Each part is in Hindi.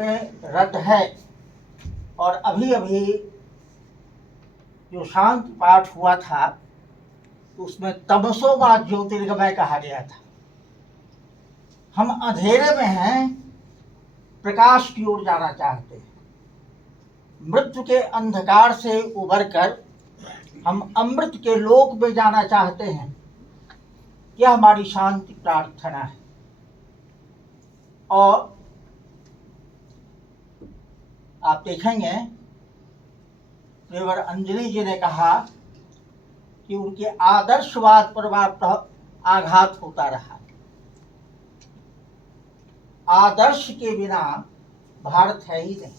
में रत है। और अभी अभी जो शांति पाठ हुआ था तो उसमें तमसो मा ज्योतिर्गमय कहा गया था। हम अंधेरे में हैं, प्रकाश की ओर जाना चाहते हैं। मृत्यु के अंधकार से उबरकर हम अमृत के लोक में जाना चाहते हैं। यह हमारी शांति प्रार्थना है। और आप देखेंगे देवर अंजलि जी ने कहा कि उनके आदर्शवाद पर आघात होता रहा। आदर्श के बिना भारत है ही नहीं।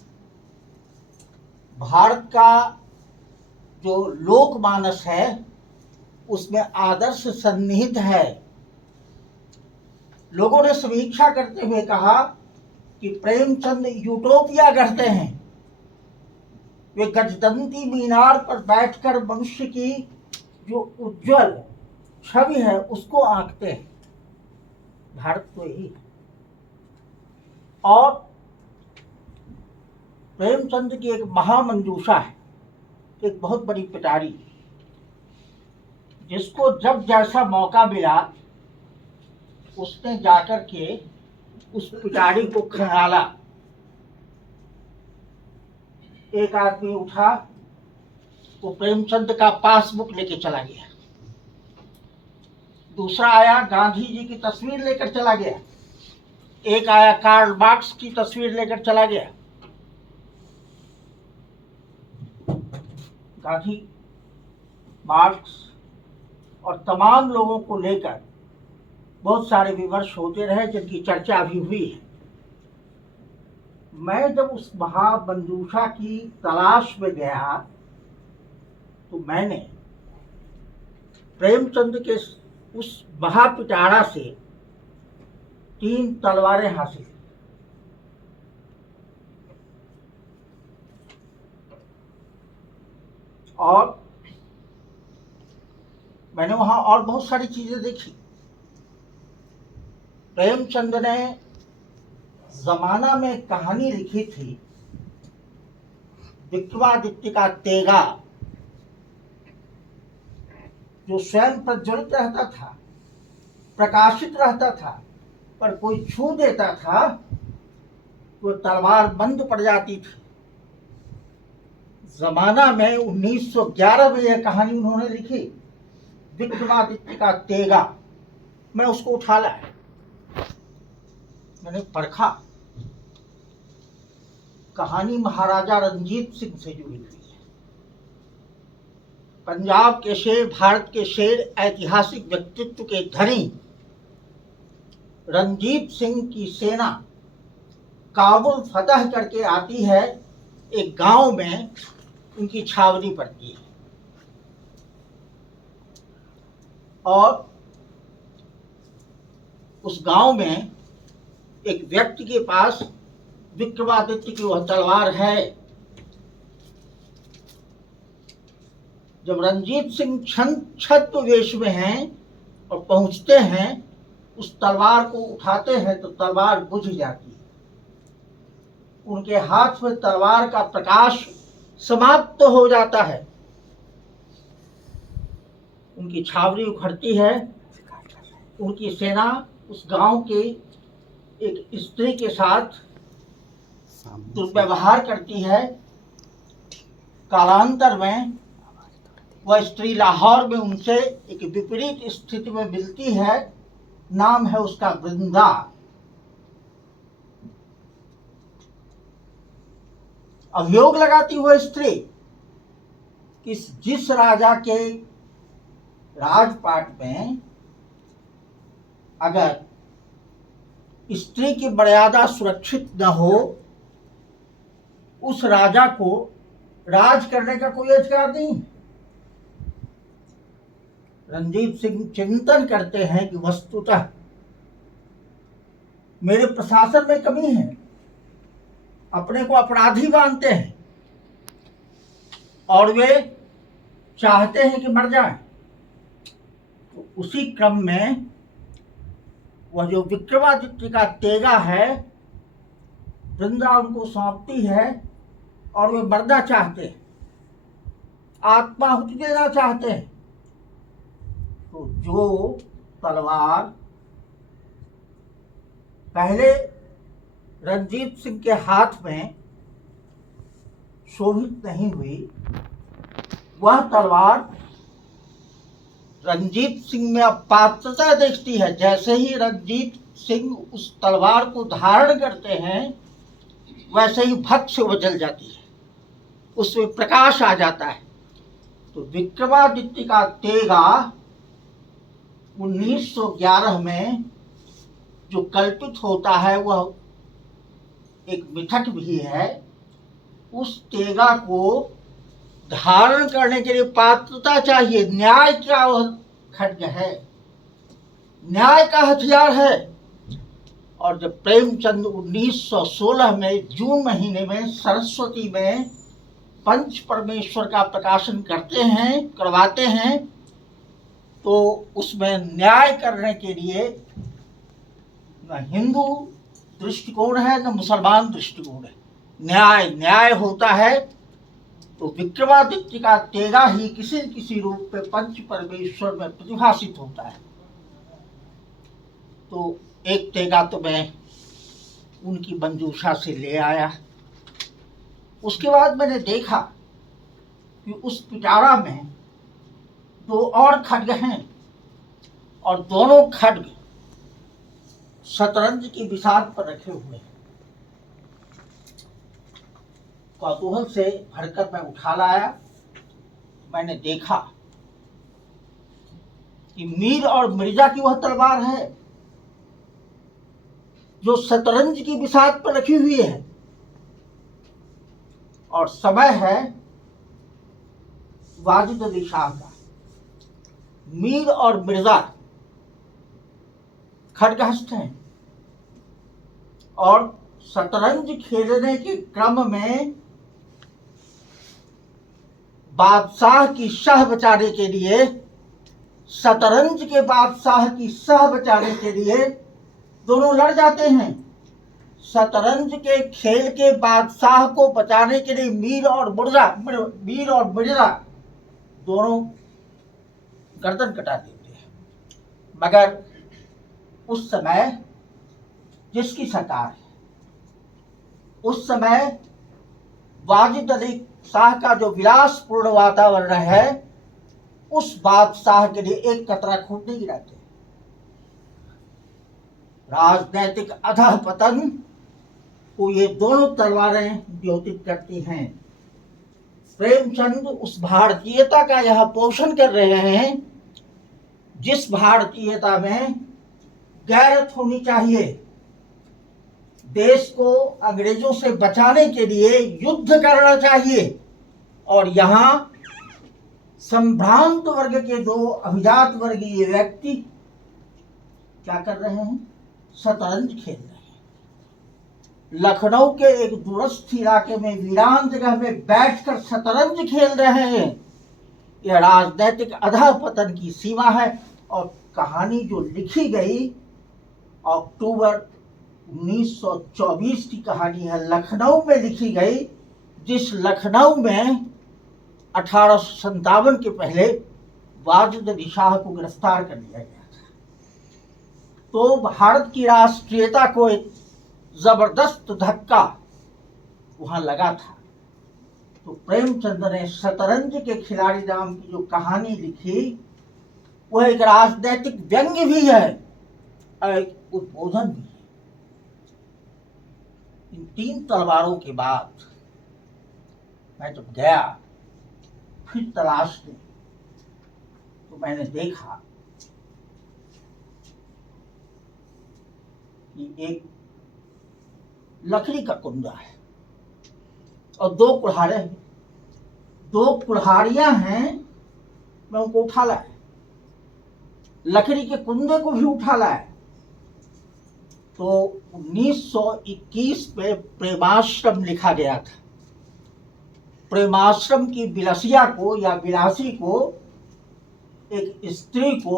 भारत का जो लोकमानस है उसमें आदर्श सन्निहित है। लोगों ने समीक्षा करते हुए कहा कि प्रेमचंद यूटोपिया गढ़ते हैं। वे गजदंती मीनार पर बैठकर मनुष्य की जो उज्जवल छवि है उसको आंकते हैं। भारत तो यही है। और प्रेमचंद की एक महामंजूषा है, एक बहुत बड़ी पिटारी, जिसको जब जैसा मौका मिला उसने जाकर के उस पिटारी को खंगाला। एक आदमी उठा, वो प्रेमचंद का पासबुक लेके चला गया। दूसरा आया, गांधी जी की तस्वीर लेकर चला गया। एक आया, कार्ल मार्क्स की तस्वीर लेकर चला गया। गांधी, मार्क्स और तमाम लोगों को लेकर बहुत सारे विमर्श होते रहे, जिनकी चर्चा भी हुई है। मैं जब उस महामंजूषा की तलाश में गया तो मैंने प्रेमचंद के उस महापिटारा से 3 तलवारें हासिल की। और मैंने वहां और बहुत सारी चीजें देखी। प्रेमचंद ने जमाना में एक कहानी लिखी थी, विक्रमादित्य का तेगा, जो स्वयं प्रज्वलित रहता था, प्रकाशित रहता था, पर कोई छू देता था तो तलवार बंद पड़ जाती थी। जमाना में 1911 में यह कहानी उन्होंने लिखी, विक्रमादित्य का तेगा। मैं उसको उठा लाया, मैंने परखा। कहानी महाराजा रंजीत सिंह से जुड़ी हुई है। पंजाब के शेर, भारत के शेर, ऐतिहासिक व्यक्तित्व के धनी रंजीत सिंह की सेना काबुल फतह करके आती है। एक गांव में उनकी छावनी पड़ती है और उस गांव में एक व्यक्ति के पास विक्रमादित्य की वह तलवार है। जब रंजीत सिंह छद्म वेश में हैं और पहुंचते हैं, उस तलवार को उठाते हैं तो तलवार बुझ जाती है। उनके हाथ में तलवार का प्रकाश समाप्त तो हो जाता है। उनकी छावनी उखड़ती है। उनकी सेना उस गांव के एक स्त्री के साथ दुर्व्यवहार करती है। कालांतर में वह स्त्री लाहौर में उनसे एक विपरीत स्थिति में मिलती है। नाम है उसका वृंदा। अभियोग लगाती हुई स्त्री कि जिस राजा के राजपाट में अगर स्त्री की मर्यादा सुरक्षित न हो, उस राजा को राज करने का कोई अधिकार नहीं। रंजीत सिंह चिंतन करते हैं कि वस्तुतः मेरे प्रशासन में कमी है। अपने को अपराधी मानते हैं और वे चाहते हैं कि मर जाएं। तो उसी क्रम में वह जो विक्रमादित्य का तेगा है, वृंदा उनको सौंपती है और वे मरना चाहते हैं, आत्माहुति देना चाहते हैं। तो जो तलवार पहले रंजीत सिंह के हाथ में शोभित नहीं हुई, वह तलवार रंजीत सिंह में अब पात्रता देखती है। जैसे ही रंजीत सिंह उस तलवार को धारण करते हैं, वैसे ही भक्त से उजल जाती है, उसमें प्रकाश आ जाता है। तो विक्रमादित्य का तेगा 1911 में जो कल्पित होता है वह एक मिथक भी है। उस तेगा को धारण करने के लिए पात्रता चाहिए। न्याय का वह खड्ग है, न्याय का हथियार है। और जब प्रेमचंद 1916 में जून महीने में सरस्वती में पंच परमेश्वर का प्रकाशन करवाते हैं, तो उसमें न्याय करने के लिए न हिंदू दृष्टिकोण है न मुसलमान दृष्टिकोण है। न्याय होता है। तो विक्रमादित्य का तेगा ही किसी न किसी रूप में पंच परमेश्वर में प्रतिभासित होता है। तो एक तेगा तो मैं उनकी मंजूषा से ले आया। उसके बाद मैंने देखा कि उस पिटारा में 2 और खड्ग हैं और दोनों खड्ग शतरंज की बिसात पर रखे हुए हैं। कौतूहल से भरकर मैं उठा लाया। मैंने देखा कि मीर और मिर्जा की वह तलवार है जो शतरंज की बिसात पर रखी हुई है, और समय है वाजिद अली शाह का। मीर और मिर्जा खड्गहस्त हैं और शतरंज खेलने के क्रम में बादशाह की शाह बचाने के लिए, शतरंज के बादशाह की शाह बचाने के लिए दोनों लड़ जाते हैं। शतरंज के खेल के बादशाह को बचाने के लिए मीर और मिर्जा दोनों गर्दन कटा देते हैं। मगर उस समय जिसकी सरकार है, उस समय वाजिद अली शाह का जो विलासपूर्ण वातावरण है, उस बादशाह के लिए एक कतरा खून नहीं गिराते। राजनैतिक अधःपतन को ये दोनों तलवारें द्योतित करती हैं। प्रेमचंद उस भारतीयता का यह पोषण कर रहे हैं जिस भारतीयता में गैरत होनी चाहिए। देश को अंग्रेजों से बचाने के लिए युद्ध करना चाहिए। और यहाँ संभ्रांत वर्ग के 2 अभिजात वर्गीय व्यक्ति क्या कर रहे हैं? शतरंज खेल रहे हैं। लखनऊ के एक दूरस्थ इलाके में वीरान जगह में बैठकर शतरंज खेल रहे हैं। यह राजनीतिक अधःपतन की सीमा है। और कहानी जो लिखी गई अक्टूबर 1924 की कहानी है, लखनऊ में लिखी गई, जिस लखनऊ में 1857 के पहले वाजिद अली शाह को गिरफ्तार कर लिया गया था। तो भारत की राष्ट्रीयता को एक जबरदस्त धक्का वहां लगा था। तो प्रेमचंद ने शतरंज के खिलाड़ी नाम की जो कहानी लिखी, वह एक राजनीतिक व्यंग्य भी है और एक उद्बोधन भी है। इन 3 तलवारों के बाद मैं जब गया फिर तलाशने, तो मैंने देखा कि एक लकड़ी का कुंदा है और 2 कुल्हाड़े हैं। 2 कुल्हाड़ियां हैं। मैं उनको उठा लाया, लकड़ी के कुंदे को भी उठा लाया। तो 1921 में प्रेमाश्रम लिखा गया था। प्रेमाश्रम की विलासिया को या विलासी को, एक स्त्री को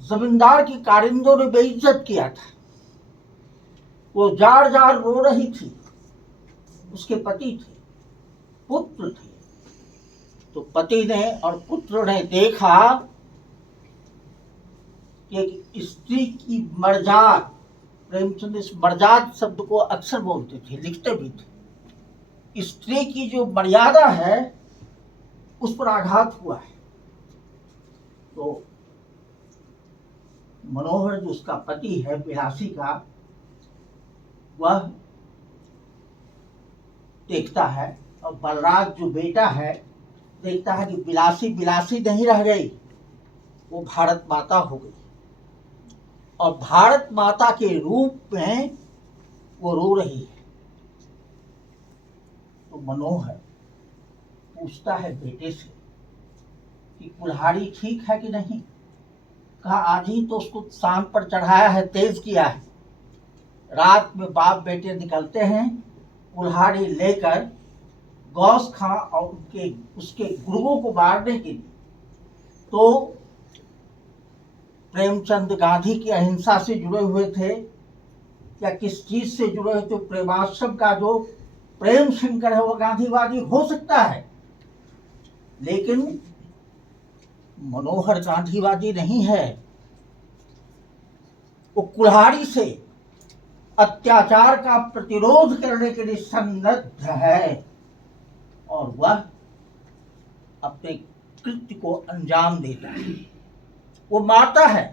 जमींदार की कारिंदों ने बेइज्जत किया था। वो जार जार रो रही थी। उसके पति थे, पुत्र थे। तो पति ने और पुत्र ने देखा कि एक स्त्री की मर्यादा, प्रेमचंद इस मर्यादा शब्द को अक्सर बोलते थे, लिखते भी थे। स्त्री की जो मर्यादा है उस पर आघात हुआ है। तो मनोहर जो उसका पति है बिलासी का, वह देखता है, और बलराज जो बेटा है देखता है कि बिलासी बिलासी नहीं रह गई, वो भारत माता हो गई, और भारत माता के रूप में वो रो रही है। तो मनोहर पूछता है बेटे से कि कुल्हाड़ी ठीक है कि नहीं। कहा आज ही तो उसको शाम पर चढ़ाया है, तेज किया है। रात में बाप बेटे निकलते हैं कुल्हाड़ी लेकर गौस खां और उसके गुरुओं को मारने के लिए। तो प्रेमचंद गांधी की अहिंसा से जुड़े हुए थे या किस चीज से जुड़े हुए थे? प्रेमाश्रम का जो प्रेम शंकर है वो गांधीवादी हो सकता है, लेकिन मनोहर गांधीवादी नहीं है। वो कुल्हाड़ी से अत्याचार का प्रतिरोध करने के लिए संबद्ध है, और वह अपने कृत्य को अंजाम देता है, वो मारता है।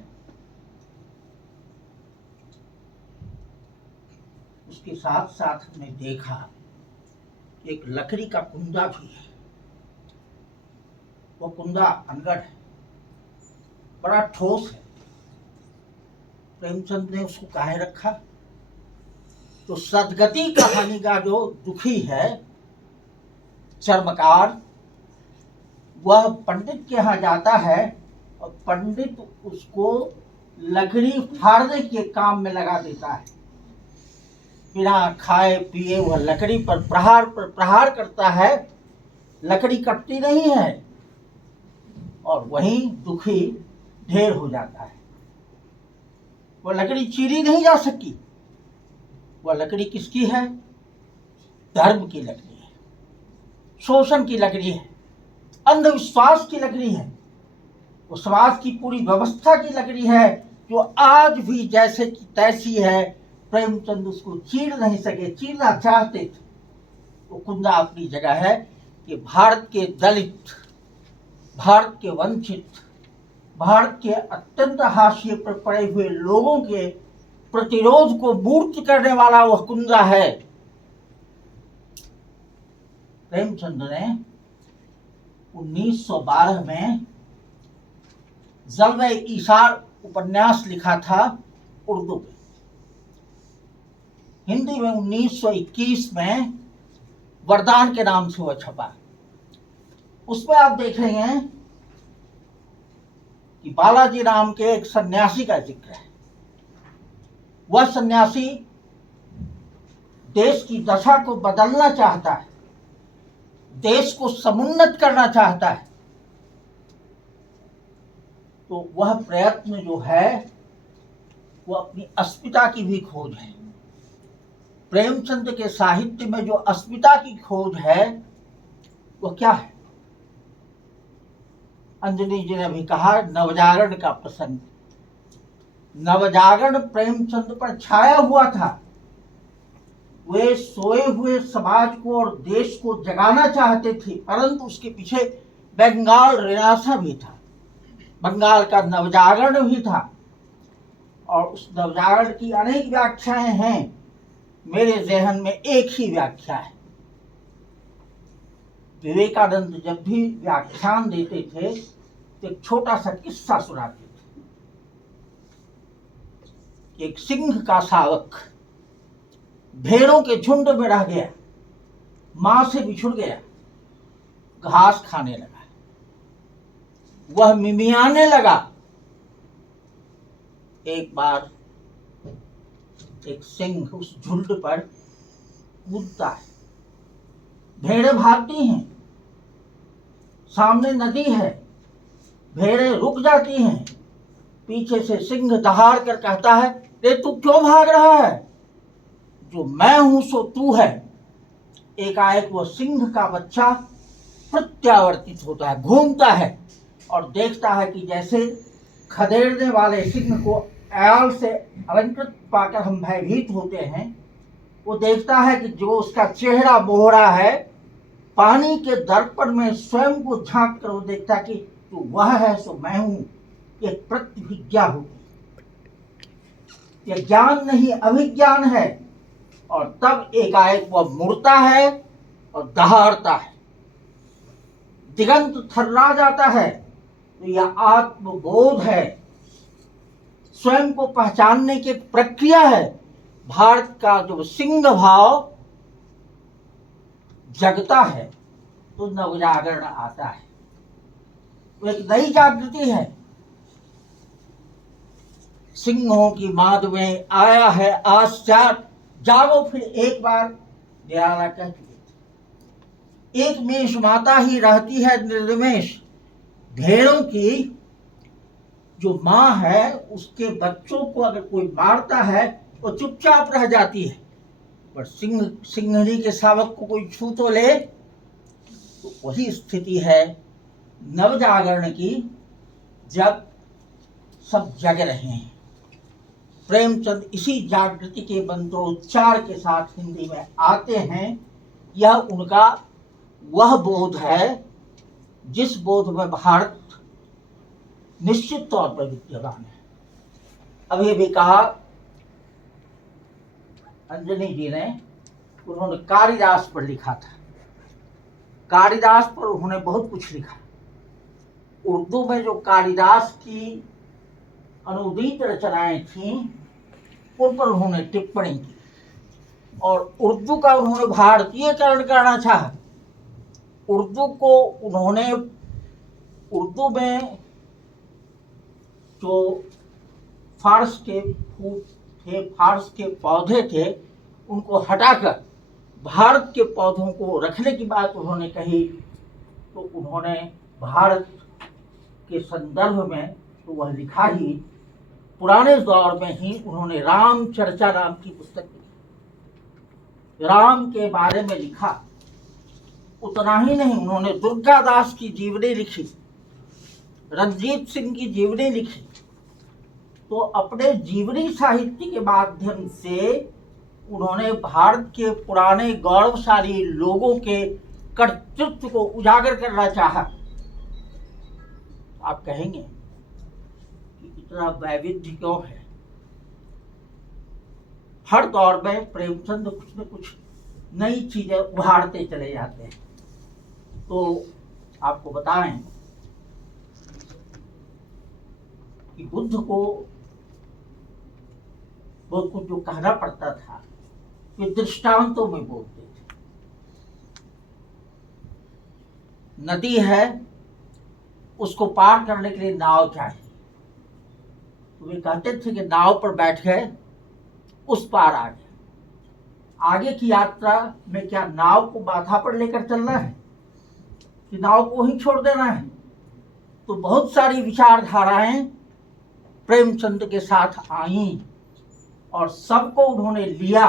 उसके साथ साथ हमने देखा एक लकड़ी का कुंदा भी है। वो कुंदा अनगढ़ है, बड़ा ठोस है। प्रेमचंद ने उसको काहे रखा? तो सदगति कहानी का जो दुखी है चर्मकार, वह पंडित के यहाँ जाता है और पंडित उसको लकड़ी फाड़ने के काम में लगा देता है। बिना खाए पिए वह लकड़ी पर प्रहार करता है, लकड़ी कटती नहीं है, और वहीं दुखी ढेर हो जाता है। वह लकड़ी चीरी नहीं जा सकी। वह लकड़ी किसकी है? धर्म की लकड़ी है, शोषण की लकड़ी है, अंधविश्वास की लकड़ी है, वो समाज की पूरी व्यवस्था की लकड़ी है, जो आज भी जैसे की तैसी है। प्रेमचंद उसको चीर नहीं सके, चीरना चाहते थे। वो कुंदा अपनी जगह है कि भारत के दलित, भारत के वंचित, भारत के अत्यंत हाशिए पर पड़े हुए लोगों के प्रतिरोध को मूर्त करने वाला वह कुंदा है। प्रेमचंद ने 1912 में जल्द-ए-ईसार उपन्यास लिखा था उर्दू में। हिंदी में 1921 में वरदान के नाम से वह छपा। उसमें आप देखेंगे कि बालाजी नाम के एक सन्यासी का जिक्र है। वह सन्यासी देश की दशा को बदलना चाहता है, देश को समुन्नत करना चाहता है। तो वह प्रयत्न जो है वो अपनी अस्मिता की भी खोज है। प्रेमचंद के साहित्य में जो अस्मिता की खोज है वो क्या है? अंजलि जी ने भी कहा नवजागरण का प्रसंग। नवजागरण प्रेमचंद पर छाया हुआ था। वे सोए हुए समाज को और देश को जगाना चाहते थे, परंतु उसके पीछे बंगाल रेनेसां भी था, बंगाल का नवजागरण भी था। और उस नवजागरण की अनेक व्याख्याएं हैं। मेरे ज़हन में एक ही व्याख्या है। विवेकानंद जब भी व्याख्यान देते थे तो एक छोटा सा किस्सा सुनाते थे। एक सिंह का शावक भेड़ों के झुंड में रह गया, मां से बिछुड़ गया, घास खाने लगा, वह मिमियाने लगा। एक बार एक सिंह उस झुंड पर कूदता है, भेड़ें भागती हैं, सामने नदी है, भेड़ें रुक जाती हैं। पीछे से सिंह दहाड़ कर कहता है, रे तू क्यों भाग रहा है? जो मैं हूं सो तू है, एकाएक वह सिंह का बच्चा प्रत्यावर्तित होता है, घूमता है और देखता है कि जैसे खदेड़ने वाले सिंह को आल से अलंकृत पाकर हम भयभीत होते हैं, वो देखता है कि जो उसका चेहरा मोहरा है, पानी के दर्पण में स्वयं को झांक कर वो देखता कि तो वह है सो मैं हूं, एक प्रतिभिज्ञा होगी। यह ज्ञान नहीं अभिज्ञान है। और तब एकाएक वह मुड़ता है और दहाड़ता है, दिगंत थर्रा जाता है। तो यह आत्मबोध है, स्वयं को पहचानने की प्रक्रिया है। भारत का जो सिंह भाव जगता है तो नवजागरण आता है, वो एक नई जागृति है। सिंहों की माद में आया है आश्चर्य, जागो फिर एक बार, दयाला कह चुके थे। एक मेष माता ही रहती है निर्निमेष, भेड़ों की जो माँ है उसके बच्चों को अगर कोई मारता है वो चुपचाप रह जाती है, पर सिंहनी के शावक को कोई छू तो ले, तो वही स्थिति है नवजागरण की, जब सब जग रहे हैं। प्रेमचंद इसी जागृति के मंत्रोच्चार के साथ हिंदी में आते हैं। यह उनका वह बोध है जिस बोध में भारत निश्चित तौर पर विद्यमान है। अभी अभी कहा अंजनी जी ने, उन्होंने कालिदास पर लिखा था। कालिदास पर उन्होंने बहुत कुछ लिखा। उर्दू में जो कालिदास की अनुदित रचनाएं थीं उन पर उन्होंने टिप्पणी की और उर्दू का उन्होंने भारतीयकरण करना चाहा। उर्दू को उन्होंने, उर्दू में जो फारस के फूल थे, फारस के पौधे थे, उनको हटाकर भारत के पौधों को रखने की बात उन्होंने कही। तो उन्होंने भारत के संदर्भ में तो वह लिखा ही, पुराने दौर में ही उन्होंने राम चर्चा नाम की पुस्तक लिखी, राम के बारे में लिखा। उतना ही नहीं, उन्होंने दुर्गादास की जीवनी लिखी, रंजीत सिंह की जीवनी लिखी। तो अपने जीवनी साहित्य के माध्यम से उन्होंने भारत के पुराने गौरवशाली लोगों के कर्तृत्व को उजागर करना चाहा। आप कहेंगे कि इतना वैविध्य क्यों है? हर दौर में प्रेमचंद कुछ न कुछ नई चीजें उभारते चले जाते हैं। तो आपको बताएं कि बुद्ध को बहुत कुछ जो कहना पड़ता था वे दृष्टांतों में बोलते थे। नदी है, उसको पार करने के लिए नाव चाहिए, तो वे कहते थे कि नाव पर बैठ गए, उस पार आ गए। आगे की यात्रा में क्या नाव को माथा पर लेकर चलना है कि नाव को वहीं छोड़ देना है? तो बहुत सारी विचारधाराएं प्रेमचंद के साथ आईं और सबको उन्होंने लिया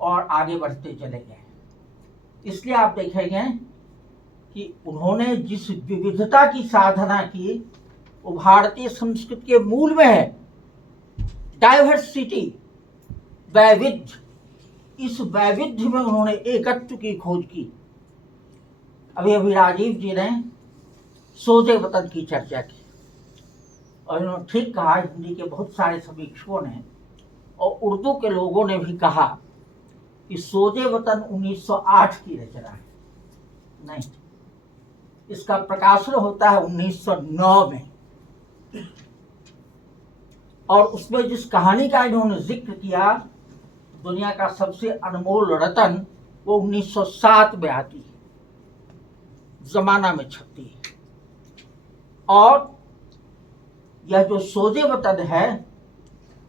और आगे बढ़ते चले गए। इसलिए आप देखेंगे कि उन्होंने जिस विविधता की साधना की वो भारतीय संस्कृति के मूल में है। डाइवर्सिटी, वैविध्य, इस वैविध्य में उन्होंने एकत्व की खोज की। अभी अभी राजीव जी ने सोजे वतन की चर्चा की और उन्होंने ठीक कहा, हिंदी के बहुत सारे समीक्षकों ने और उर्दू के लोगों ने भी कहा कि सोजे वतन 1908 की रचना है। नहीं, इसका प्रकाशन होता है 1909 में। और उसमें जिस कहानी का इन्होंने जिक्र किया, दुनिया का सबसे अनमोल रतन, वो 1907 में आती है, जमाना में छपती है। और यह जो सोजे वतन है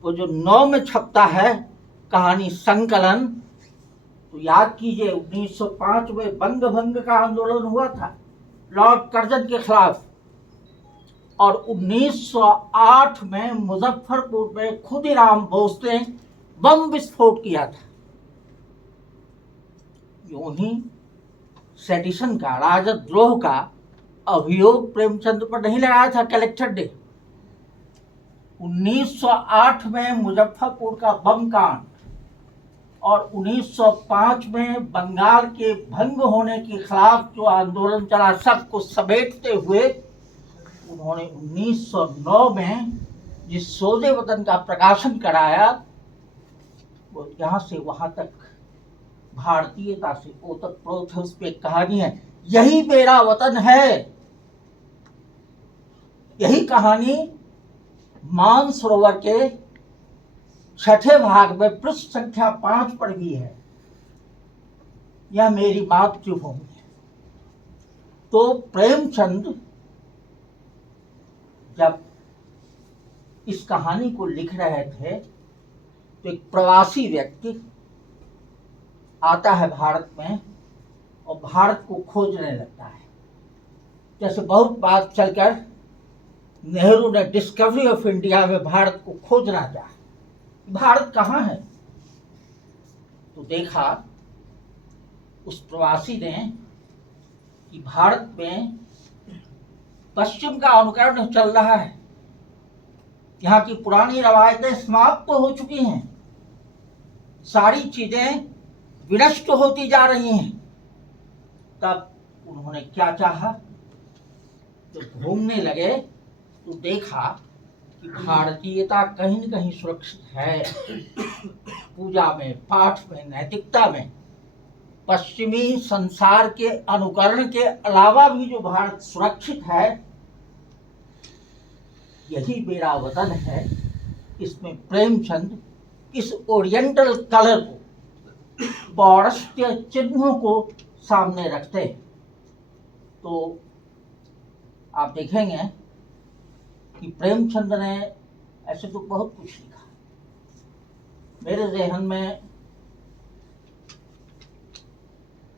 वो जो 9 में छपता है कहानी संकलन, तो याद कीजिए 1905 में बंग भंग का आंदोलन हुआ था लॉर्ड कर्जन के खिलाफ, और 1908 में मुजफ्फरपुर में खुदीराम बोस ने बम विस्फोट किया था। यूं ही सेडिशन का, राजद्रोह का अभियोग प्रेमचंद पर नहीं लगाया था कलेक्टर ने। 1908 में मुजफ्फरपुर का बम कांड और 1905 में बंगाल के भंग होने के खिलाफ जो आंदोलन चला, सबको समेटते हुए उन्होंने 1909 में जिस सोजे वतन का प्रकाशन कराया, वो यहाँ से वहां तक भारतीयता से ओतप्रोत है। उस पर कहानी है, यही मेरा वतन है। यही कहानी मानसरोवर के 6ठे भाग में पृष्ठ संख्या 5 पर भी है। यह मेरी मातृभूमि है। तो प्रेमचंद जब इस कहानी को लिख रहे थे तो एक प्रवासी व्यक्ति आता है भारत में और भारत को खोजने लगता है। जैसे बहुत बात चलकर नेहरू ने डिस्कवरी ऑफ इंडिया में भारत को खोजना चाहा, भारत कहाँ है। तो देखा उस प्रवासी ने कि भारत में पश्चिम का अनुकरण चल रहा है, यहाँ की पुरानी रवायतें समाप्त तो हो चुकी हैं, सारी चीजें विनष्ट होती जा रही हैं। तब उन्होंने क्या चाहा, जब घूमने लगे तो देखा कि भारतीयता कहीं न कहीं सुरक्षित है, पूजा में, पाठ में, नैतिकता में। पश्चिमी संसार के अनुकरण के अलावा भी जो भारत सुरक्षित है, यही मेरा वतन है। इसमें प्रेमचंद इस ओरिएंटल कलर को, पौरस्त्य चिन्हों को सामने रखते हैं। तो आप देखेंगे कि प्रेमचंद ने ऐसे तो बहुत कुछ लिखा। मेरे ज़हन में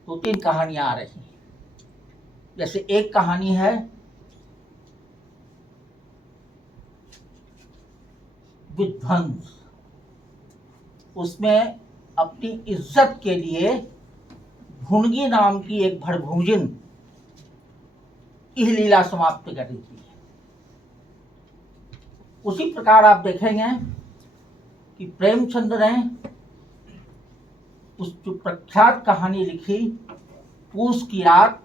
2-3 कहानियां आ रही हैं। जैसे एक कहानी है विध्वंस। उसमें अपनी इज्जत के लिए भुनगी नाम की एक भड़भूजिन यह लीला समाप्त कर दी थी। उसी प्रकार आप देखेंगे कि प्रेमचंद ने उस जो प्रख्यात कहानी लिखी पूस की रात,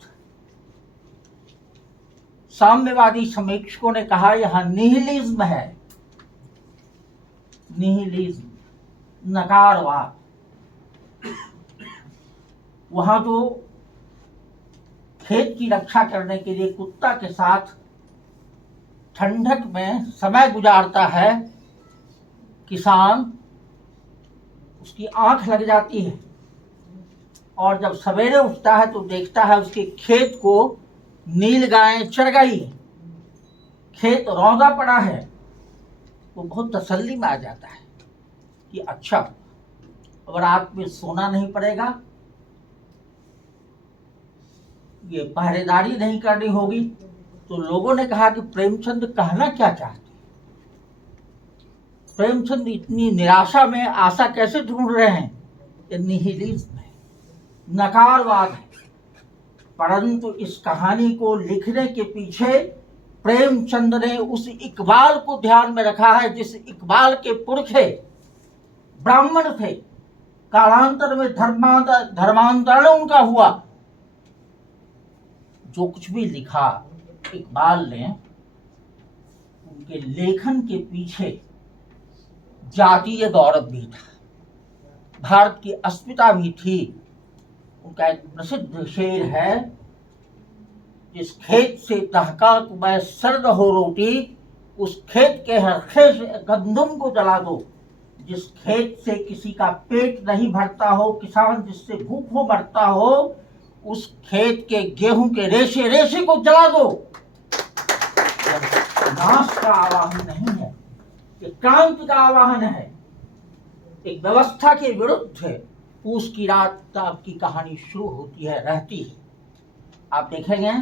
साम्यवादी समीक्षकों ने कहा यहां निहिलिज्म है, निहिलिज्म, नकारवाद। वहां जो खेत की रक्षा करने के लिए कुत्ता के साथ ठंडक में समय गुजारता है किसान, उसकी आंख लग जाती है और जब सवेरे उठता है तो देखता है उसके खेत को नील गायें चर गई, खेत रौंदा पड़ा है। वो बहुत तसल्ली में आ जाता है कि अच्छा, अब रात में सोना नहीं पड़ेगा, ये पहरेदारी नहीं करनी होगी। तो लोगों ने कहा कि प्रेमचंद कहना क्या चाहते, प्रेमचंद इतनी निराशा में आशा कैसे ढूंढ रहे हैं। ये निहिलिज्म है, नकारवाद है। परंतु इस कहानी को लिखने के पीछे प्रेमचंद ने उस इकबाल को ध्यान में रखा है जिस इकबाल के पुरखे ब्राह्मण थे, कालांतर में धर्मांतरण उनका हुआ। जो कुछ भी लिखा इकबाल ने, उनके लेखन के पीछे जातीय गौरव भी था, भारत की अस्मिता भी थी। उनका एक प्रसिद्ध शेर है, जिस खेत से दहका मैं सर्द हो रोटी, उस खेत के हर खेत गंदुम को जला दो। जिस खेत से किसी का पेट नहीं भरता हो, किसान जिससे भूखों मरता हो, उस खेत के गेहूं के रेशे रेशे को जला दो। नाश का आवाहन नहीं है, ये क्रांति का आवाहन है, एक व्यवस्था के विरुद्ध है। पूस की रात आपकी कहानी शुरू होती है, रहती है। आप देखेंगे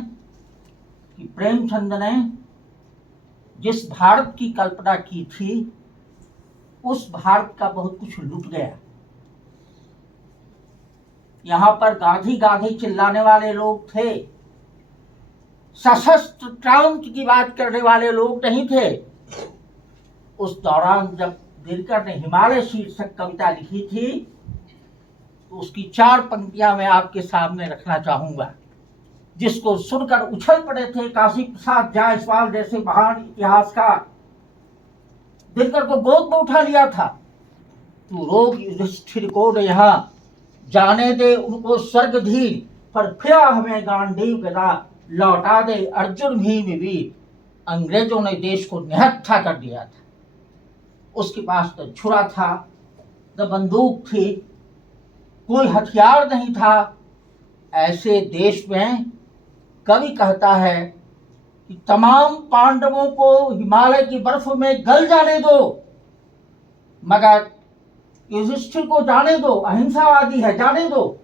कि प्रेमचंद ने जिस भारत की कल्पना की थी, उस भारत का बहुत कुछ लुट गया। यहां पर गांधी गांधी चिल्लाने वाले लोग थे, सशस्त्र क्रांति की बात करने वाले लोग नहीं थे। उस दौरान जब दिनकर ने हिमालय शीर्षक कविता लिखी थी तो उसकी 4 पंक्तियां मैं आपके सामने रखना चाहूंगा, जिसको सुनकर उछल पड़े थे काशी प्रसाद जायसवाल जैसे महान इतिहासकार। दिनकर को गोद में उठा लिया था। तू रोग युधिष्ठिर को यहाँ, जाने दे उनको स्वर्गधीर, पर फिरा हमें गांडीव गदा, लौटा दे अर्जुन भीम वीर। अंग्रेजों ने देश को निहत्था कर दिया था। उसके पास तो छुरा था, न बंदूक थी, कोई हथियार नहीं था। ऐसे देश में कवि कहता है कि तमाम पांडवों को हिमालय की बर्फ में गल जाने दो, मगर युधिष्ठिर को जाने दो, अहिंसावादी है, जाने दो,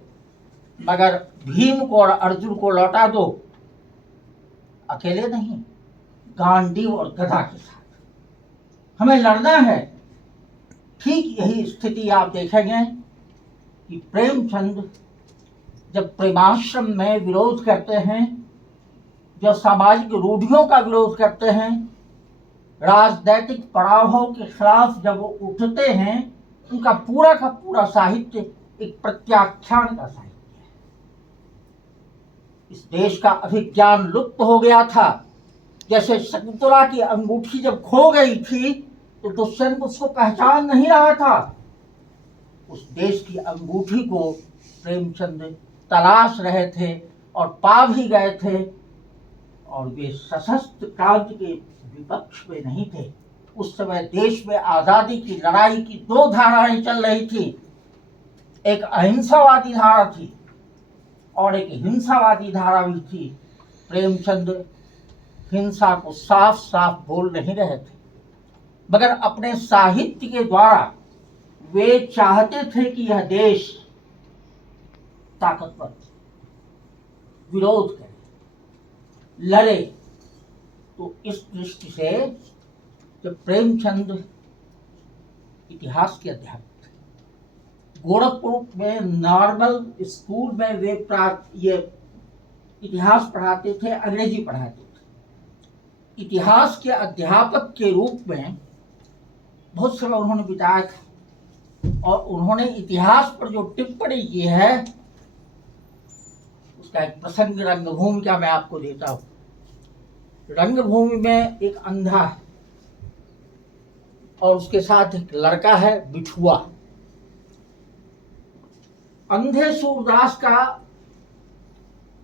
मगर भीम को और अर्जुन को लौटा दो। अकेले नहीं, गांडीव और गदा के साथ हमें लड़ना है। ठीक यही स्थिति आप देखेंगे कि प्रेमचंद जब प्रेमाश्रम में विरोध करते हैं, जब सामाजिक रूढ़ियों का विरोध करते हैं, राजनीतिक पराभव के खिलाफ जब वो उठते हैं, उनका पूरा का पूरा साहित्य एक प्रत्याख्यान का साहित्य है। इस देश का अभिज्ञान लुप्त हो गया था। जैसे शकुंतला की अंगूठी जब खो गई थी तो दुष्यंत उसको पहचान नहीं रहा था। उस देश की अंगूठी को प्रेमचंद तलाश रहे थे और पा भी गए थे। और वे सशस्त्र क्रांति के विपक्ष में नहीं थे। उस समय देश में आजादी की लड़ाई की 2 धाराएं चल रही थी। एक अहिंसावादी धारा थी और एक हिंसावादी धारा भी थी। प्रेमचंद हिंसा को साफ साफ बोल नहीं रहे थे, मगर अपने साहित्य के द्वारा वे चाहते थे कि यह देश ताकतवर विरोध करे, लड़े। तो इस दृष्टि से जब प्रेमचंद इतिहास के अध्यापक थे, गोरखपुर में नॉर्मल स्कूल में वे ये इतिहास पढ़ाते थे, अंग्रेजी पढ़ाते थे। इतिहास के अध्यापक के रूप में बहुत समय उन्होंने बिताया था और उन्होंने इतिहास पर जो टिप्पणी की है उसका एक प्रसंग रंगभूमि का मैं आपको देता हूं। रंगभूमि में एक अंधा है और उसके साथ एक लड़का है बिठुआ। अंधे सूरदास का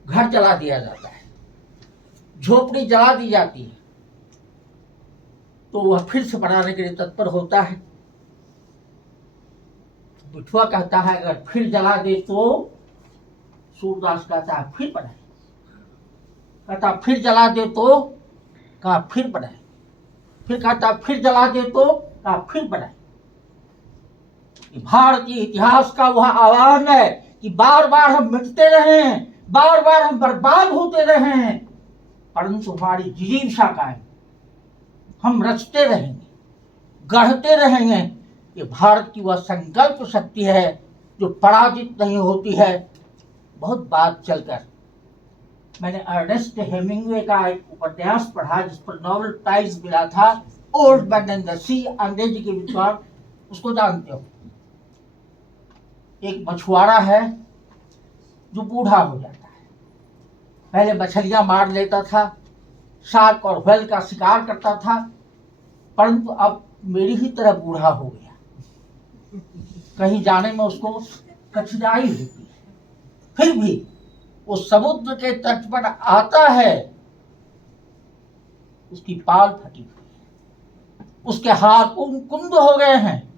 घर जला दिया जाता है, झोपड़ी जला दी जाती है, तो वह फिर से बनाने के लिए तत्पर होता है। बिठुआ कहता है अगर फिर जला दे तो, सूरदास कहता है फिर बनाए। कहता फिर जला दे तो, कहा फिर बनाए। फिर कहता फिर जला दे तो, कहा फिर बनाए। भारतीय इतिहास का वह आह्वान है कि बार बार हम मिटते रहे, बार बार हम बर्बाद होते रहे, परंतु हमारी जिजीविषा का है, हम रचते रहेंगे, गढ़ते रहेंगे। ये भारत की वह संकल्प शक्ति है जो पराजित नहीं होती है। बहुत बात चलकर मैंने अर्नेस्ट हेमिंग्वे का एक उपन्यास पढ़ा जिस पर नोबेल प्राइज मिला था, ओल्ड मैन एंड द सी, अंग्रेजी के विद्वान उसको जानते हो। एक मछुआरा है जो बूढ़ा हो जाता है। पहले मछलियां मार लेता था, शार्क और व्हेल का शिकार करता था, परंतु अब मेरी ही तरह बूढ़ा हो गया। कहीं जाने में उसको कठिनाई होती है, फिर भी वो समुद्र के तट पर आता है। उसकी पाल फटी हुई है, उसके हाथ कुंद हो गए हैं,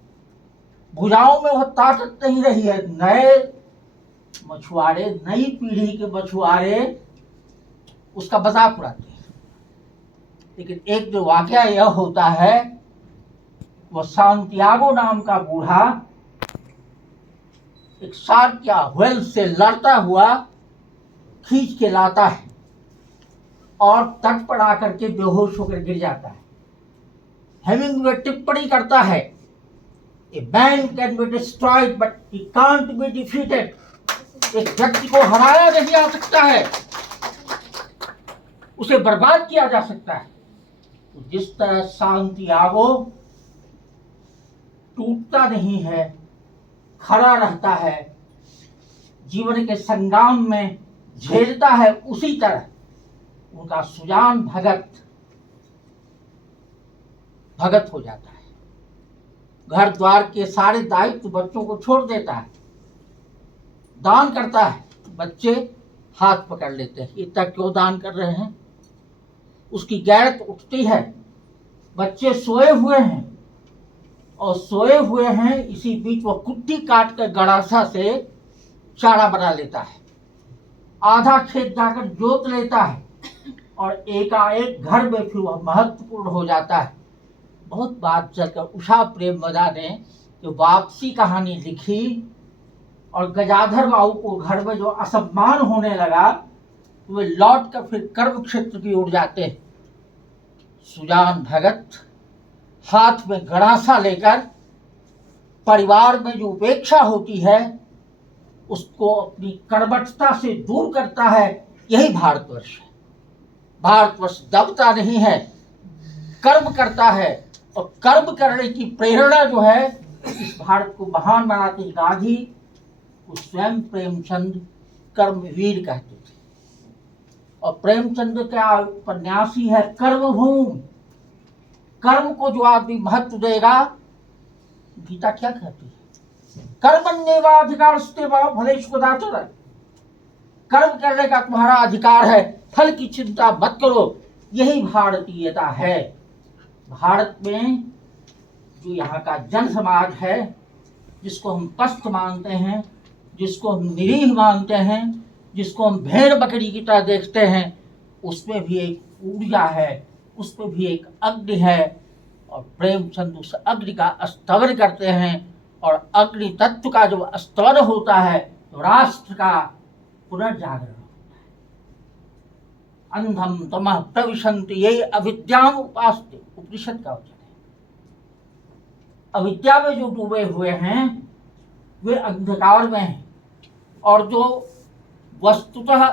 भुजाओं में वह ताकत नहीं रही है। नए मछुआरे, नई पीढ़ी के मछुआरे उसका मजाक उड़ाते हैं। लेकिन एक जो वाकया यह होता है, वह सांतियागो नाम का बूढ़ा एक शार्क या व्हेल से लड़ता हुआ खींच के लाता है और तट पर आकर के बेहोश होकर गिर जाता है। हेमिंग्वे टिप्पणी करता है A man can be destroyed but he can't be defeated. एक व्यक्ति को हराया नहीं जा सकता है, उसे बर्बाद किया जा सकता है। तो जिस तरह सांतियागो टूटता नहीं है, खड़ा रहता है, जीवन के संग्राम में झेलता है, उसी तरह उनका सुजान भगत हो जाता है। घर द्वार के सारे दायित्व बच्चों को छोड़ देता है, दान करता है। बच्चे हाथ पकड़ लेते हैं, इतना क्यों दान कर रहे हैं? उसकी गैरत उठती है। बच्चे सोए हुए हैं और सोए हुए हैं, इसी बीच वो कुट्टी काट कर गड़ासा से चारा बना लेता है, आधा खेत जाकर जोत लेता है और एकाएक घर में फिर वह महत्वपूर्ण हो जाता है। बहुत बात चलकर उषा प्रेमवदा ने जो वापसी कहानी लिखी और गजाधर बाबू को घर में जो असम्मान होने लगा, तो वे लौट कर फिर कर्म क्षेत्र की ओर जाते हैं। सुजान भगत हाथ में गड़ासा लेकर परिवार में जो उपेक्षा होती है उसको अपनी कर्मठता से दूर करता है। यही भारतवर्ष है। भारतवर्ष दबता नहीं है, कर्म करता है, और कर्म करने की प्रेरणा जो है इस भारत को महान बनाती। गांधी को स्वयं प्रेमचंद कर्मवीर कहते थे, और प्रेमचंद का उपन्यास ही है कर्मभूमि। कर्म को जो आदमी महत्व देगा, गीता क्या कहती है? कर्मण्येवाधिकारस्ते मा फलेषु कदाचन। कर्म करने का तुम्हारा अधिकार है, फल की चिंता मत करो। यही भारतीयता है। भारत में जो यहाँ का जन समाज है, जिसको हम पस्त मानते हैं, जिसको हम निरीह मानते हैं, जिसको हम भेड़ बकरी की तरह देखते हैं, उसमें भी एक ऊर्जा है, उसमें भी एक अग्नि है। और प्रेमचंद उस अग्नि का स्तवन करते हैं, और अग्नि तत्व का जब स्तवन होता है तो राष्ट्र का पुनर्जागरण होता है। अंधम तमः प्रविशन्ति ये अविद्याम उपास्ते, उपनिषद का वचन है। अविद्या में जो डूबे हुए हैं वे अंधकार में हैं, और जो वस्तुतः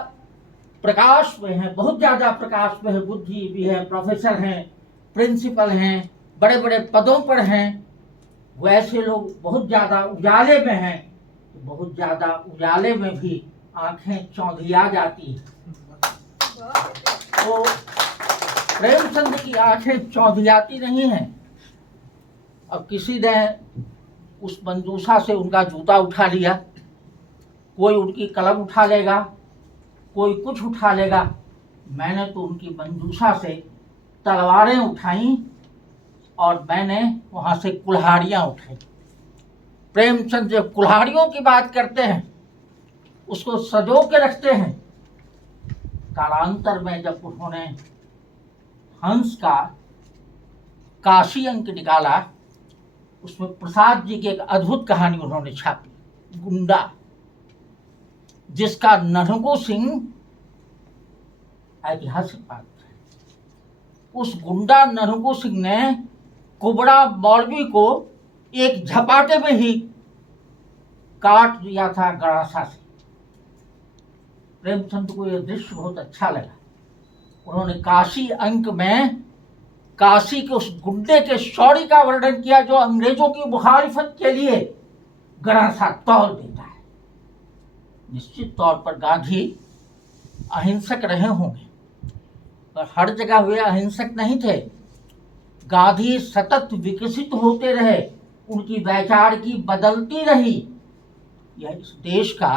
प्रकाश में है, बहुत ज्यादा प्रकाश में है, बुद्धिजीवी है, प्रोफेसर हैं, प्रिंसिपल हैं, बड़े बड़े पदों पर हैं, वैसे लोग बहुत ज्यादा उजाले में हैं। तो बहुत ज्यादा उजाले में भी आंखें चौंधिया जाती हैं। तो प्रेमचंद की आंखें चौंधियाती नहीं हैं। अब किसी ने उस मंजूषा से उनका जूता उठा लिया, कोई उनकी कलम उठा लेगा, कोई कुछ उठा लेगा। मैंने तो उनकी मंजूषा से तलवारें उठाई और मैंने वहां से कुल्हाड़ियां उठाई। प्रेमचंद जब कुल्हाड़ियों की बात करते हैं, उसको सजो के रखते हैं। कालांतर में जब उन्होंने हंस का काशी अंक निकाला, उसमें प्रसाद जी की एक अद्भुत कहानी उन्होंने छापी, गुंडा, जिसका नरहु सिंह ऐतिहासिक बात है। उस गुंडा नरहु सिंह ने कुबड़ा मौलवी को एक झपाटे में ही काट दिया था गड़ासा से। प्रेमचंद को यह दृश्य बहुत अच्छा लगा। उन्होंने काशी अंक में काशी के उस गुंडे के शौर्य का वर्णन किया जो अंग्रेजों की मुखालिफत के लिए गड़ासा तौल देता है। निश्चित तौर पर गांधी अहिंसक रहे होंगे, पर हर जगह वे अहिंसक नहीं थे। गांधी सतत विकसित होते रहे, उनकी वैचारिकी बदलती रही। यह इस देश का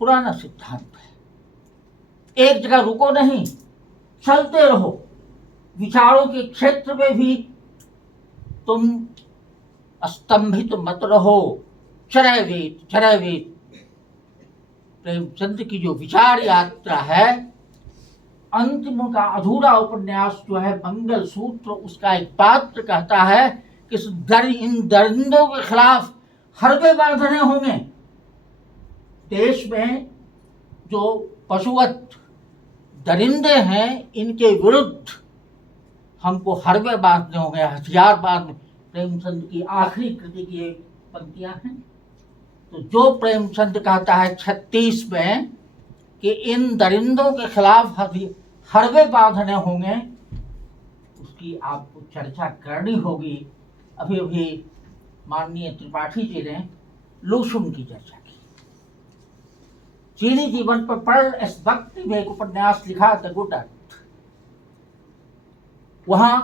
पुराना सिद्धांत है। एक जगह रुको नहीं, चलते रहो। विचारों के क्षेत्र में भी तुम स्तंभित मत रहो। चरैवेत चरैवेत। प्रेमचंद की जो विचार यात्रा है, अंतिम का अधूरा उपन्यास जो है मंगल सूत्र, उसका एक पात्र कहता है कि इन दरिंदों के खिलाफ हरबे बांधने होंगे। देश में जो पशुवत दरिंदे हैं, इनके विरुद्ध हमको हरबे बांधने होंगे, हथियार बांधने। प्रेमचंद की आखिरी कृति की ये पंक्तियां हैं। तो जो प्रेमचंद कहता है 36 में कि इन दरिंदों के खिलाफ हरबे बांधने होंगे, उसकी आपको चर्चा करनी होगी। अभी अभी माननीय त्रिपाठी जी ने लुसुम की चर्चा की। चीनी जीवन पर पर्ल एस भक्ति में एक उपन्यास लिखा द गुड अर्थ। वहां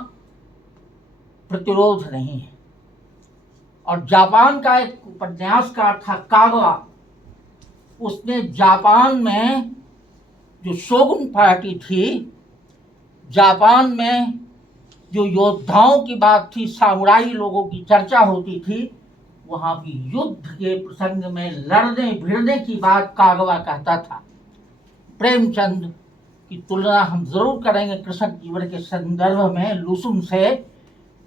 प्रतिरोध नहीं है। और जापान का एक उपन्यासकार था कागवा, उसने जापान में जो शोगुन पार्टी थी, जापान में जो योद्धाओं की बात थी, सामुराई लोगों की चर्चा होती थी, वहां भी युद्ध के प्रसंग में लड़ने भिड़ने की बात कागवा कहता था। प्रेमचंद की तुलना हम जरूर करेंगे कृषक जीवन के संदर्भ में लुसुम से,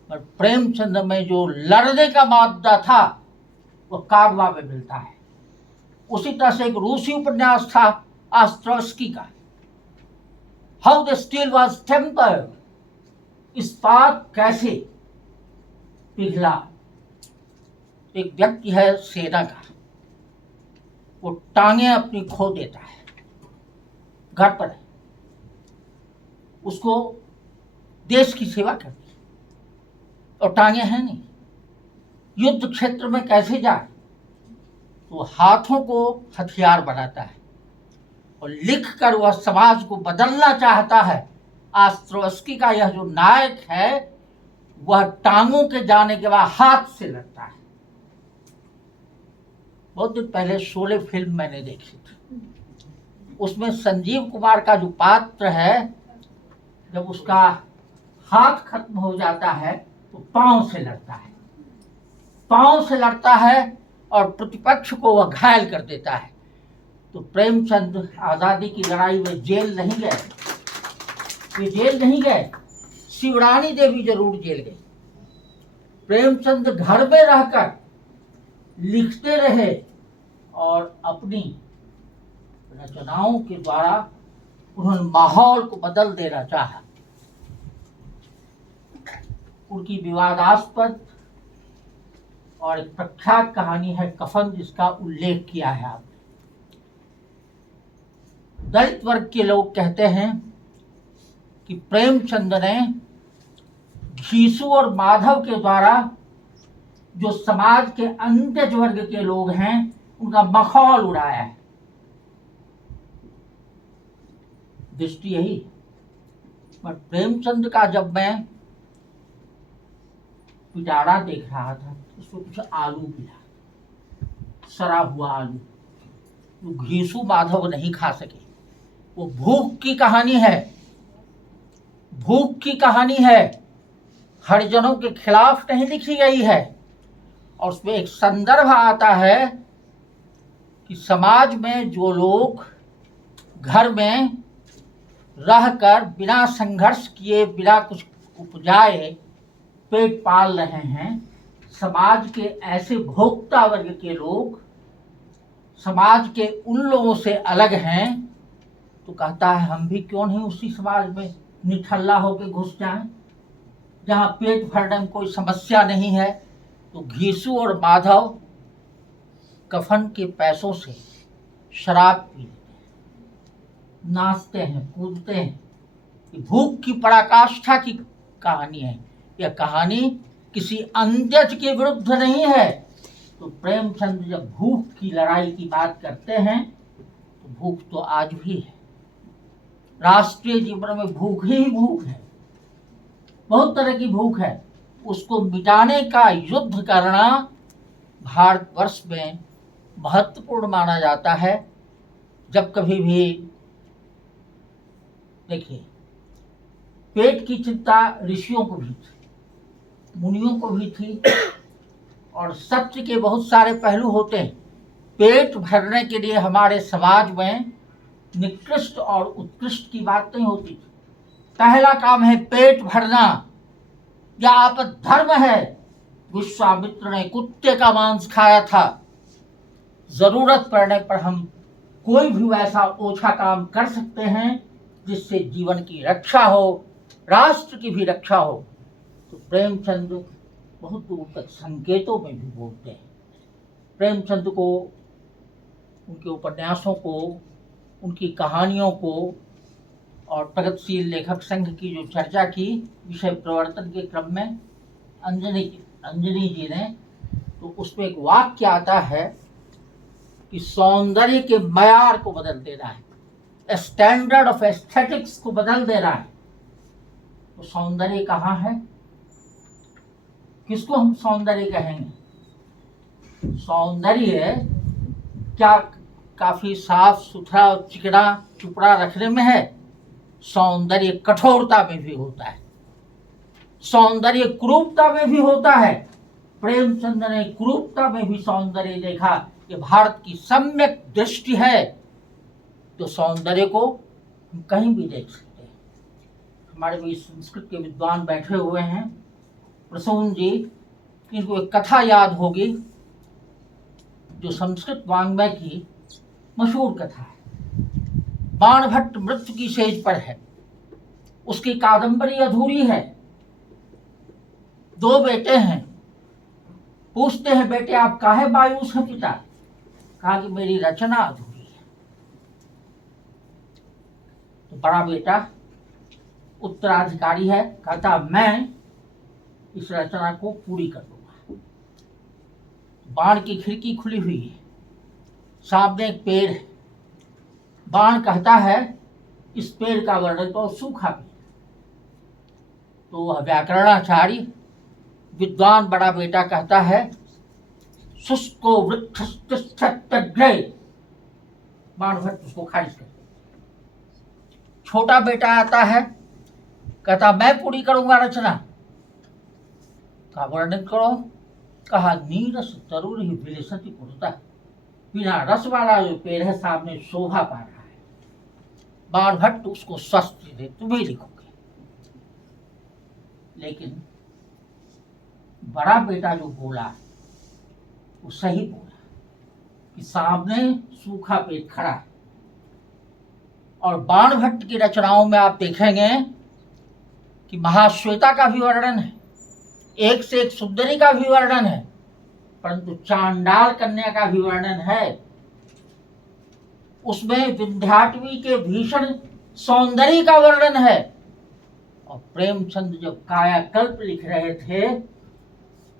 पर प्रेमचंद में जो लड़ने का मादा था वो कागवा में मिलता है। उसी तरह से एक रूसी उपन्यास था ऑस्ट्रोस्की का, how the steel was tempered, इस्पात कैसे पिघला। एक व्यक्ति है सेना का, वो टांगे अपनी खो देता है, घर पर है, उसको देश की सेवा करती और टांगे हैं नहीं, युद्ध क्षेत्र में कैसे जाए, तो हाथों को हथियार बनाता है और लिखकर वह समाज को बदलना चाहता है। ऑस्ट्रोस्की का यह जो नायक है वह टांगों के जाने के बाद हाथ से लड़ता है। बहुत दिन पहले शोले फिल्म मैंने देखी थी, उसमें संजीव कुमार का जो पात्र है, जब उसका हाथ खत्म हो जाता है तो पांव से लड़ता है, पांव से लड़ता है और प्रतिपक्ष को वह घायल कर देता है। तो प्रेमचंद आजादी की लड़ाई में जेल नहीं गए, वे जेल नहीं गए, शिवरानी देवी जरूर जेल गई। प्रेमचंद घर में रहकर लिखते रहे और अपनी रचनाओं के द्वारा उन्होंने माहौल को बदल देना चाहा। उनकी विवादास्पद और एक प्रख्यात कहानी है कफन, जिसका उल्लेख किया है आपने। दलित वर्ग के लोग कहते हैं कि प्रेमचंद ने घीसू और माधव के द्वारा जो समाज के अंत्यज वर्ग के लोग हैं उनका मखौल उड़ाया है। दृष्टि यही। पर प्रेमचंद का जब मैं पिटारा देख रहा था, उसमें कुछ आलू मिला, सड़ा हुआ आलू, जो घीसू माधव नहीं खा सके। वो भूख की कहानी है, भूख की कहानी है, हरिजनों के खिलाफ नहीं लिखी गई है। और उसमें एक संदर्भ आता है कि समाज में जो लोग घर में रहकर बिना संघर्ष किए, बिना कुछ उपजाए पेट पाल रहे हैं, समाज के ऐसे भोक्ता वर्ग के लोग समाज के उन लोगों से अलग हैं, तो कहता है हम भी क्यों नहीं उसी समाज में निठल्ला होकर घुस जाएं, जहां पेट भरने में कोई समस्या नहीं है। तो घीसू और माधव कफन के पैसों से शराब पी लेते हैं, नाचते हैं, कूदते हैं। भूख की पराकाष्ठा की कहानी है। यह कहानी किसी अंत्यज के विरुद्ध नहीं है। तो प्रेमचंद जब भूख की लड़ाई की बात करते हैं तो भूख तो आज भी है। राष्ट्रीय जीवन में भूख ही भूख है, बहुत तरह की भूख है। उसको मिटाने का युद्ध करना भारतवर्ष में महत्वपूर्ण माना जाता है। जब कभी भी देखिए, पेट की चिंता ऋषियों को भी थी, मुनियों को भी थी, और सत्य के बहुत सारे पहलू होते हैं। पेट भरने के लिए हमारे समाज में निकृष्ट और उत्कृष्ट की बात नहीं होती थी। पहला काम है पेट भरना, या आपद धर्म है। विश्वामित्र ने कुत्ते का मांस खाया था। जरूरत पड़ने पर हम कोई भी वैसा ओछा काम कर सकते हैं जिससे जीवन की रक्षा हो, राष्ट्र की भी रक्षा हो। तो प्रेमचंद बहुत दूर तक संकेतों में भी बोलते हैं। प्रेमचंद को, उनके उपन्यासों को, उनकी कहानियों को और प्रगतिशील लेखक संघ की जो चर्चा की विषय प्रवर्तन के क्रम में अंजनी जी ने, तो उसमें एक वाक्य आता है कि सौंदर्य के मयार को बदल देना है, स्टैंडर्ड ऑफ एस्थेटिक्स को बदल देना है। तो सौंदर्य कहाँ है? किसको हम सौंदर्य कहेंगे? सौंदर्य क्या काफी साफ सुथरा और चिकना चुपड़ा रखने में है? सौंदर्य कठोरता में भी होता है, सौंदर्य क्रूरता में भी होता है। प्रेमचंद ने क्रूरता में भी सौंदर्य देखा। ये भारत की सम्यक दृष्टि है। तो सौंदर्य को हम कहीं भी देख सकते हैं। हमारे भी संस्कृत के विद्वान बैठे हुए हैं, प्रसून जी, इनको एक कथा याद होगी जो संस्कृत वाङ्मय की मशहूर कथा है। बाणभट्ट मृत्यु की सेज पर है, उसकी कादंबरी अधूरी है। 2 बेटे हैं, पूछते हैं बेटे आप काहे मायूस हैं पिता? कहा कि मेरी रचना अधूरी है। तो बड़ा बेटा उत्तराधिकारी है, कहता मैं इस रचना को पूरी कर दूंगा। बाण की खिड़की खुली हुई है, सामने एक पेड़ है। बाण कहता है इस पेड़ का वर्णन तो सूखा पेड़। तो वह व्याकरणाचार्य विद्वान बड़ा बेटा कहता है शुष्को वृक्षस्तग्रे। बाणभट्ट उसको खारिज कर। छोटा बेटा आता है, कहता मैं पूरी करूंगा रचना। का वर्णन करो। कहा नीरस तरुण ही विलसति पुरता, बिना रस वाला जो पेड़ है सामने शोभा पा रहा है। बाणभट्ट उसको स्वस्थ दे, तुम्हें लिखोगे। लेकिन बड़ा बेटा जो बोला वो सही बोला कि सामने सूखा पेड़ खड़ा है। और बाणभट्ट की रचनाओं में आप देखेंगे कि महाश्वेता का भी वर्णन है, एक से एक सुंदरी का भी वर्णन है, परंतु चांडाल कन्या का भी वर्णन है। उसमें विंध्याटवी के भीषण सौंदर्य का वर्णन है। और प्रेमचंद जब कायाकल्प लिख रहे थे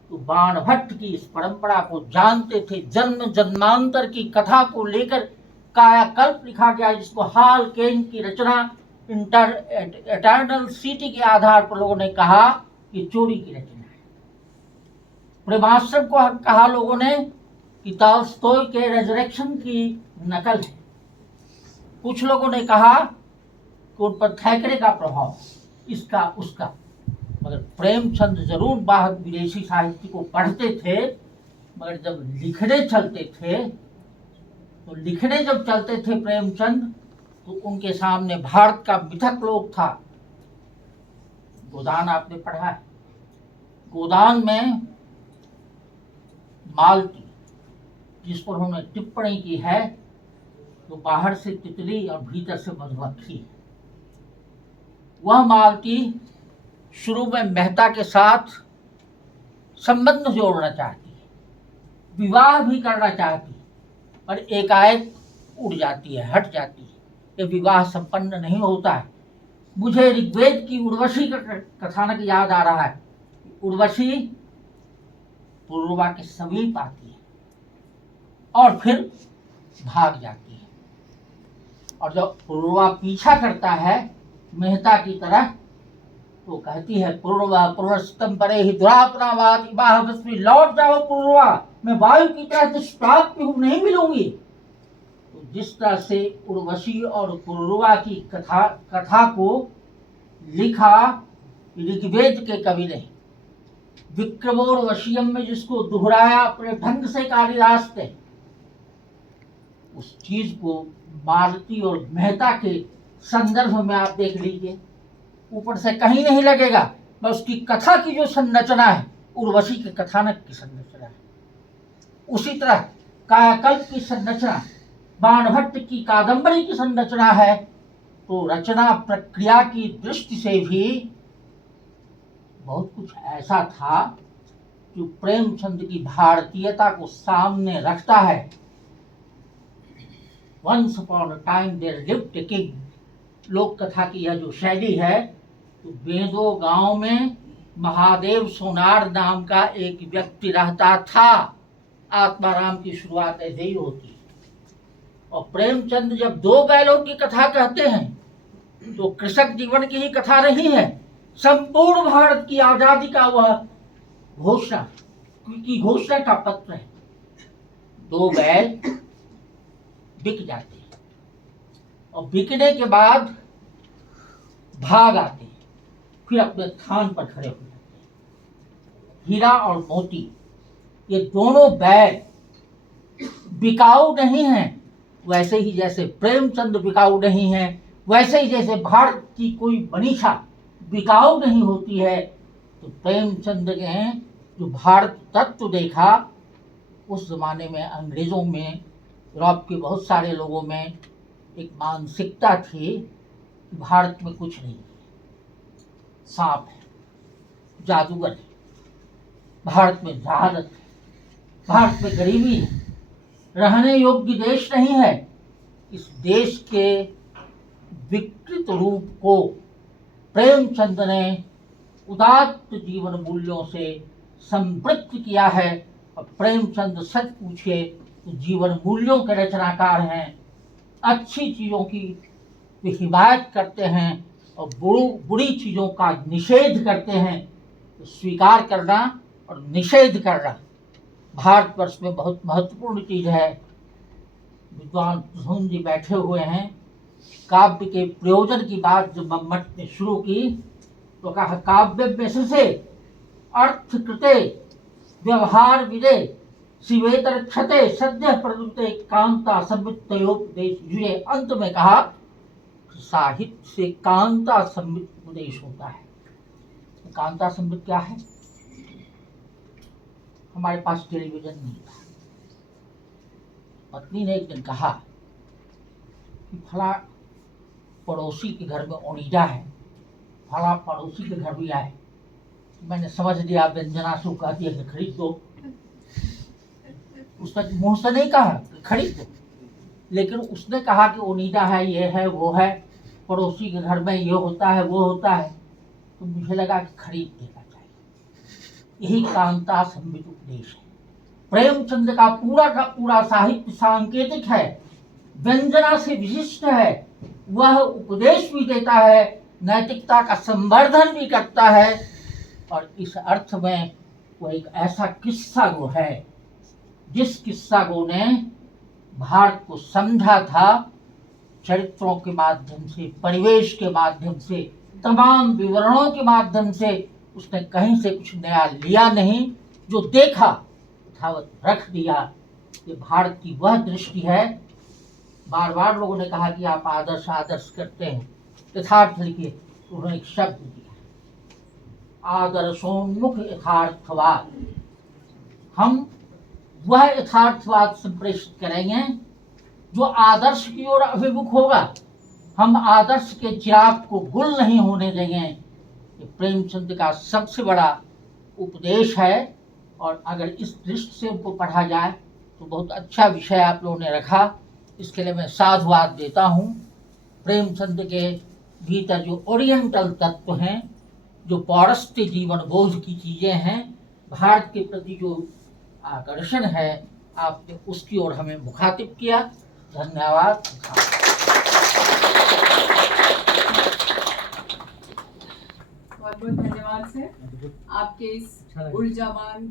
तो बाणभट्ट की इस परंपरा को जानते थे। जन्म जन्मांतर की कथा को लेकर कायाकल्प लिखा गया, जिसको हाल केन की रचना एटर्नल सिटी के आधार पर लोगों ने कहा कि चोरी की रचना है। प्रेमाश्रम को कहा लोगों ने कि टॉल्स्टॉय के रेजरेक्शन की नकल है। कुछ लोगों ने कहा कि उन पर थैकरे का प्रभाव, इसका उसका। मगर प्रेमचंद जरूर बाहर विदेशी साहित्य को पढ़ते थे, मगर जब लिखने चलते थे तो लिखने जब चलते थे प्रेमचंद, तो उनके सामने भारत का मिथक लोक था। गोदान आपने पढ़ा है। गोदान में मालती जिस पर उन्होंने टिप्पणी की है, तो बाहर से तितली और भीतर से मधुमक्खी। वह मालती शुरू में मेहता के साथ संबंध जोड़ना चाहती है, विवाह भी करना चाहती है, पर एकाएक उड़ जाती है, हट जाती है। ये विवाह संपन्न नहीं होता है। मुझे ऋग्वेद की उर्वशी का कथानक याद आ रहा है। उर्वशी पुरुरवा के समीप आती है और फिर भाग जाती है। और जब पुरुरवा पीछा करता है मेहता की तरह, तो कहती है पुरुरवा पुरस्तम परे ही दुरापनावाद इबाह बस्मी, लौट जाओ पुरुरवा, मैं वायु की तरह दुष्प्राप्य हूं, नहीं मिलूंगी। तो जिस तरह से उर्वशी और पुरुरवा की कथा को लिखा ऋग्वेद के कवि ने, विक्रमोर्वशीयम में जिसको दोहराया अपने ढंग से कालिदास ने, उस चीज को मालती और मेहता के संदर्भ में आप देख लीजिए। ऊपर से कहीं नहीं लगेगा, मैं उसकी कथा की जो संरचना है उर्वशी के कथानक की संरचना है। उसी तरह कायाकल्प की संरचना, बाणभट्ट की कादंबरी की संरचना है। तो रचना प्रक्रिया की दृष्टि से भी बहुत कुछ ऐसा था जो प्रेमचंद की भारतीयता को सामने रखता है। Once upon a time there lived a king, लोक कथा की यह जो शैली है, तो बेदो गांव में महादेव सोनार नाम का एक व्यक्ति रहता था। आत्माराम की शुरुआत ऐसे ही होती है। और प्रेमचंद जब दो बैलों की कथा कहते हैं तो कृषक जीवन की ही कथा नहीं है, संपूर्ण भारत की आजादी का वह घोषणा का पत्र है। दो बैल बिक जाते हैं और बिकने के बाद भाग आते हैं, फिर अपने स्थान पर खड़े हो जाते हैं। हीरा और मोती ये दोनों बैल बिकाऊ नहीं हैं, वैसे ही जैसे प्रेमचंद बिकाऊ नहीं है, वैसे ही जैसे भारत की कोई मनीषा बिकाऊ नहीं होती है। तो प्रेमचंद ने जो भारत तत्व देखा, उस जमाने में अंग्रेजों में, यूरोप के बहुत सारे लोगों में एक मानसिकता थी कि भारत में कुछ नहीं है, सांप है, जादूगर है, भारत में जहालत है, भारत में गरीबी है, रहने योग्य देश नहीं है। इस देश के विकृत रूप को प्रेमचंद ने उदात्त जीवन मूल्यों से संपृक्त किया है। और प्रेमचंद सच पूछे तो जीवन मूल्यों के रचनाकार हैं। अच्छी चीज़ों की हिमायत करते हैं और बुरी चीज़ों का निषेध करते हैं। तो स्वीकार करना और निषेध करना भारतवर्ष में बहुत महत्वपूर्ण चीज़ है। विद्वान धून जी बैठे हुए हैं, काव्य के प्रयोजन की बात जब मम्मट ने शुरू की तो कहा काव्य में से अर्थ कृते व्यवहार विदे शिवेतर क्षते सद्य प्रदुते कांता संवित्तयोपदेश युजे। अंत में कहा साहित्य से कांता संवित उपदेश होता है। कांता संवित क्या है? हमारे पास टेलीविजन नहीं था। पत्नी ने एक दिन कहा कि फला पड़ोसी के घर में ओनिडा है, फला पड़ोसी के घर भी आए। मैंने समझ लिया व्यंजना से कह दिया कि खरीद दो। उसने मुंह से नहीं कहा कि खरीद दो, लेकिन उसने कहा कि ओनिडा है, ये है, वो है, पड़ोसी के घर में ये होता है, वो होता है। तो मुझे लगा कि खरीद देना चाहिए। यही कांता संवित उपदेश है। प्रेमचंद का पूरा साहित्य सांकेतिक है, व्यंजना से विशिष्ट है। वह उपदेश भी देता है, नैतिकता का संवर्धन भी करता है। और इस अर्थ में वो एक ऐसा किस्सा गो है जिस किस्सा गो ने भारत को समझा था चरित्रों के माध्यम से, परिवेश के माध्यम से, तमाम विवरणों के माध्यम से। उसने कहीं से कुछ नया लिया नहीं, जो देखा यथावत रख दिया। ये भारत की वह दृष्टि है। बार बार लोगों ने कहा कि आप आदर्श आदर्श करते हैं, यथार्थ लिखिए। तो उन्होंने एक शब्द दिया, आदर्शोन्मुख यथार्थवाद। हम वह यथार्थवाद संप्रेषित करेंगे जो आदर्श की ओर अभिमुख होगा। हम आदर्श के चिराग को गुल नहीं होने देंगे। ये प्रेमचंद का सबसे बड़ा उपदेश है। और अगर इस दृष्टि से उनको पढ़ा जाए तो बहुत अच्छा विषय आप लोगों ने रखा। इसके लिए मैं साधुवाद देता हूँ। प्रेमचंद के भीतर जो ओरिएंटल तत्व हैं, जो पौरस्त्य जीवन बोध की चीज़ें हैं, भारत के प्रति जो आकर्षण है, आपने उसकी ओर हमें मुखातिब किया। धन्यवाद। बहुत बहुत धन्यवाद सर, आपके इस ऊर्जावान